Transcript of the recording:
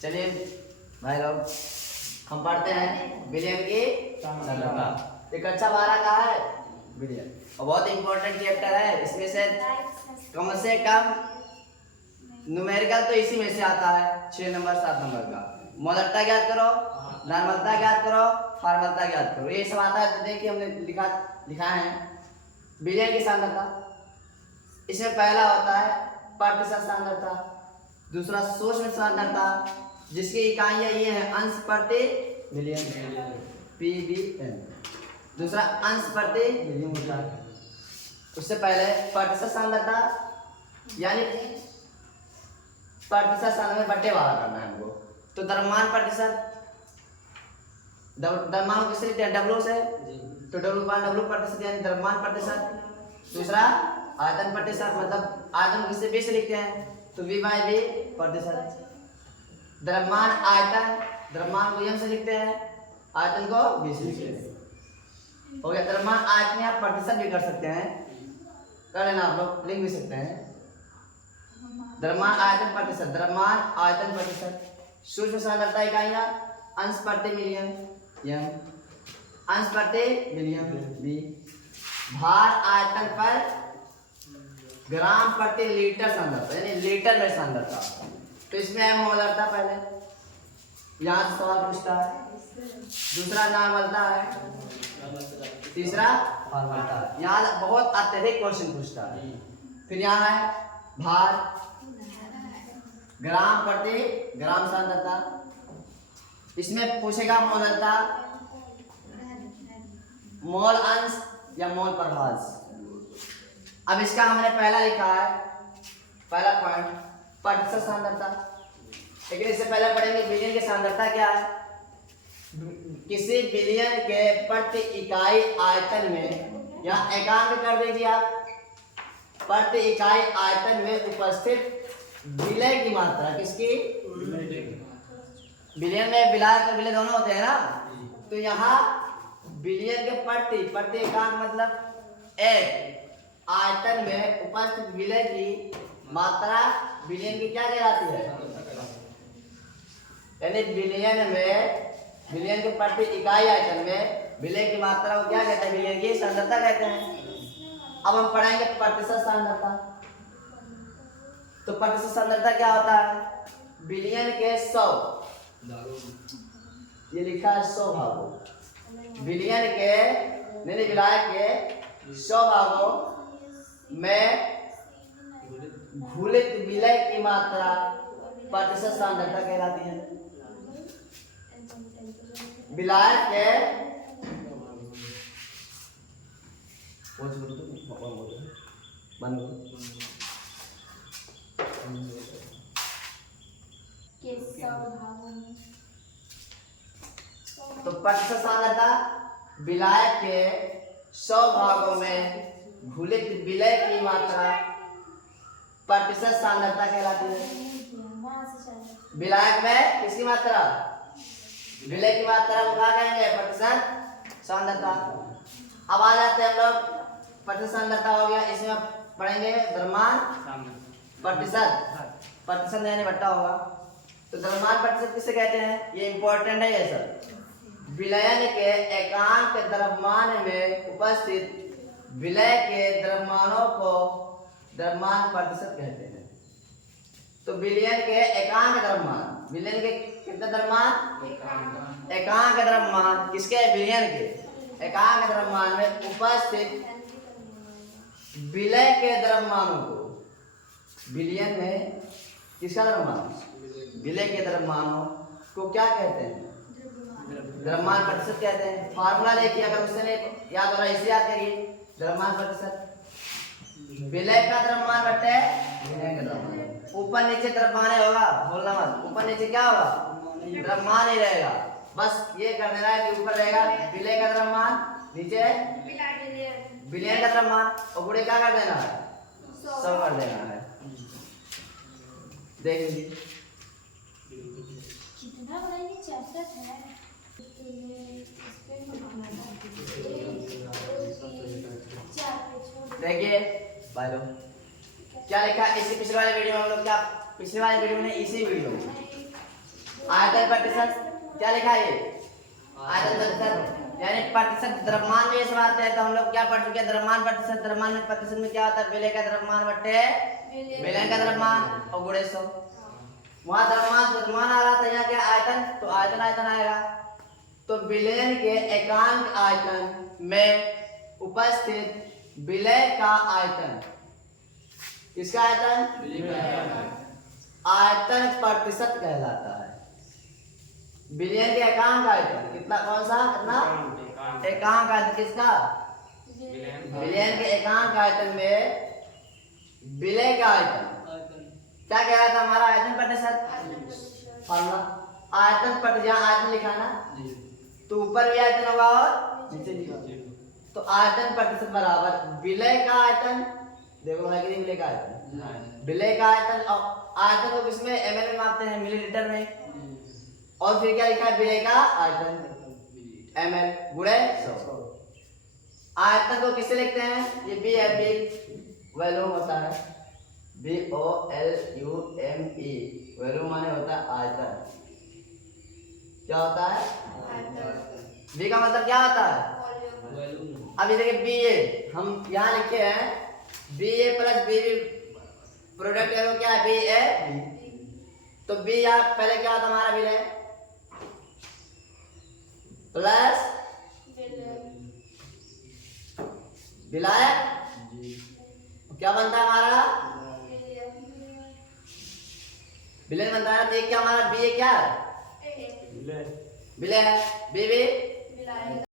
चलिए भाई लोग हम पढ़ते हैं बिलियन की सांद्रता। ये कक्षा 12 का है बिलियन और बहुत इंपॉर्टेंट चैप्टर है। इसमें से कम न्यूमेरिकल तो इसी में से आता है 6 नंबर 7 नंबर का। मोलरता ज्ञात करो, नॉर्मलता ज्ञात करो, फॉर्मलता ज्ञात करो, ये सब आता है। तो देखिए हमने लिखा है बिलियन की सांद्रता। इसमें पहला होता है प्रतिशत सांद्रता, दूसरा सूक्ष्म सांद्रता जिसकी इकाइयां ये हैं अंश प्रति मिलियन PBM, दूसरा अंश प्रति मिलियन होता है। उससे पहले प्रतिशत सांद्रता यानी प्रतिशत सांद्रता में बट्टे वाला करना है हमको। तो द्रव्यमान प्रतिशत, द्रव्यमान को किससे लिखते हैं? W से, तो W प्रतिशत यानी द्रव्यमान प्रतिशत। दूसरा आयतन प्रतिशत, मतलब आयतन को किससे B से लिखते हैं? तो V/V प्रतिशत। द्रव्यमान आयतन, द्रव्यमान को M से लिखते हैं, आयतन को B से लिखते हैं। हो गया। द्रव्यमान आयतन या प्रतिशत भी कर सकते हैं, कर लेना आप लोग, लिख भी सकते हैं। द्रव्यमान आयतन प्रतिशत, द्रव्यमान आयतन प्रतिशत। सूक्ष्म सांद्रता इकाइयां अंश प्रति मिलियन M, अंश प्रति मिलियन B। भार आयतन पर ग्राम प्रति लीटर सांद्रता यानी लीटर में सांद्रता। तो इसमें है मोलरता, पहले यहाँ से सवाल पूछता है, दूसरा नॉर्मलता है, तीसरा फॉर्मलता है। यहाँ बहुत अत्यधिक क्वेश्चन पूछता है। फिर यहाँ है भार, ग्राम प्रति ग्राम सांद्रता, इसमें पूछेगा मोलरता, मोल अंश या मोल प्रभाज। अब इसका हमने पहला लिखा है, पहला पॉइंट प्रतिशत सांद्रता। लेकिन इससे पहले पढ़ेंगे बिलियन की सांद्रता क्या है। किसी बिलियन के प्रति इकाई आयतन में, यहाँ एकांक कर दीजिए आप, प्रति इकाई आयतन में उपस्थित विलय की मात्रा। किसकी? बिलियन में विलय और विलय दोनों होते हैं ना। तो यहाँ बिलियन के प्रति एकांक मतलब एक आयतन में उपस्थित विलय की मात्रा बिलियन की क्या कहलाती है? यानी बिलियन के प्रति इकाई आयतन में विलय की मात्रा को क्या कहते हैं? बिलियन की सांद्रता कहते हैं। अब हम पढ़ेंगे प्रतिशत सांद्रता। तो प्रतिशत सांद्रता क्या होता है? बिलियन के 100, ये लिखा है 100 भागों, बिलियन के नहीं विलय के 100 भागों में घुलित विलय की मात्रा प्रतिशत सांद्रता कहलाती है। विलय के तो प्रतिशत सांद्रता विलय के 100 भागों में घुलित विलय की मात्रा प्रतिशत सांद्रता कहलाती है। विलायक में किसकी मात्रा? विलय की मात्रा को क्या कहेंगे? प्रतिशत सांद्रता। अब आ जाते हैं हम लोग, प्रतिशत सांद्रता हो गया, इसमें पढ़ेंगे द्रव्यमान प्रतिशत यानी बट्टा होगा। तो द्रव्यमान प्रतिशत किसे कहते हैं? ये इंपॉर्टेंट है ये सब। विलयन के एकांक द्रव्यमान में उपस्थित विलय के द्रव्यमानों को द्रव्यमान प्रतिशत कहते हैं। तो विलयन के एकांक द्रव्यमान, विलयन के कितने द्रव्यमान? एकांक द्रव्यमान किसके? विलयन के एकांक द्रव्यमान में उपस्थित विलय के द्रव्यमानों को, विलयन में किसका द्रव्यमान? विलय के द्रव्यमानों को क्या कहते हैं? द्रव्यमान प्रतिशत कहते हैं। फार्मूला देखिए, अगर उससे नहीं याद हो रहा इसे याद करिए। द्रव्यमान प्रतिशत विलय का द्रव्यमान बटे विलय का द्रव्यमान। ऊपर नीचे द्रव्यमान होगा, बोलना मत। ऊपर नीचे क्या होगा? द्रव्यमान ही रहेगा। बस ये कर देना है कि ऊपर रहेगा विलय का द्रव्यमान, नीचे विलयन का द्रव्यमान, और गुणे क्या कर देना है? 100 कर देना है। देख लीजिए कितना बड़ा ये चैप्टर है। देखिए भाई लोग क्या लिखा है। इसी पिछले वाले वीडियो में हम लोग क्या, पिछले वाले वीडियो में इसी वीडियो में आयतन प्रतिशत क्या लिखा है ये? आयतन प्रतिशत यानी प्रतिशत द्रव्यमान में ये सब आते हैं। तो हम लोग क्या पढ़ चुके हैं? द्रव्यमान प्रतिशत। द्रव्यमान में प्रतिशत में क्या होता है? विलय का द्रव्यमान बट्टे विलयन का द्रव्यमान और गुणे 100। वहां द्रव्यमान आ रहा था, यहाँ क्या आयतन, तो आयतन आयतन आएगा। तो विलयन के एकांक आयतन में उपस्थित विलय का आयतन, किसका आयतन? आयतन प्रतिशत कहलाता है। विलयन के एकांक आयतन कितना, कौन सा कितना? एकांक आयतन किसका? विलयन के एकांक आयतन में विलय का आयतन क्या कह रहा था हमारा? आयतन प्रतिशत। फॉर्मूला आयतन प्रतिशत, जहाँ आयतन लिखा है ना, तो ऊपर भी आयतन होगा और नीचे भी। तो आयतन प्रतिशत बराबर विलय का आयतन, देखो है कि नहीं? विलय का आयतन, विलय का आयतन। और आयतन को किसमें? ml में मापते हैं, मिलीलीटर में। और फिर क्या लिखा है? विलय का आयतन ml गुणे 100। आयतन को किससे लिखते हैं? ये बी है, बी वॉल्यूम होता है, VOLUME वॉल्यूम माने होता है आयतन। क्या होता है? बी का मतलब क्या होता है? अभी देखिए BA हम यहाँ लिखे हैं, BA प्लस BB प्रोडक्ट क्या है? BA। तो B यहाँ पहले क्या होता हमारा? विलय प्लस विलायक, क्या बनता है हमारा? विलय बनता है। तो क्या हमारा BA क्या है? विलय है। BB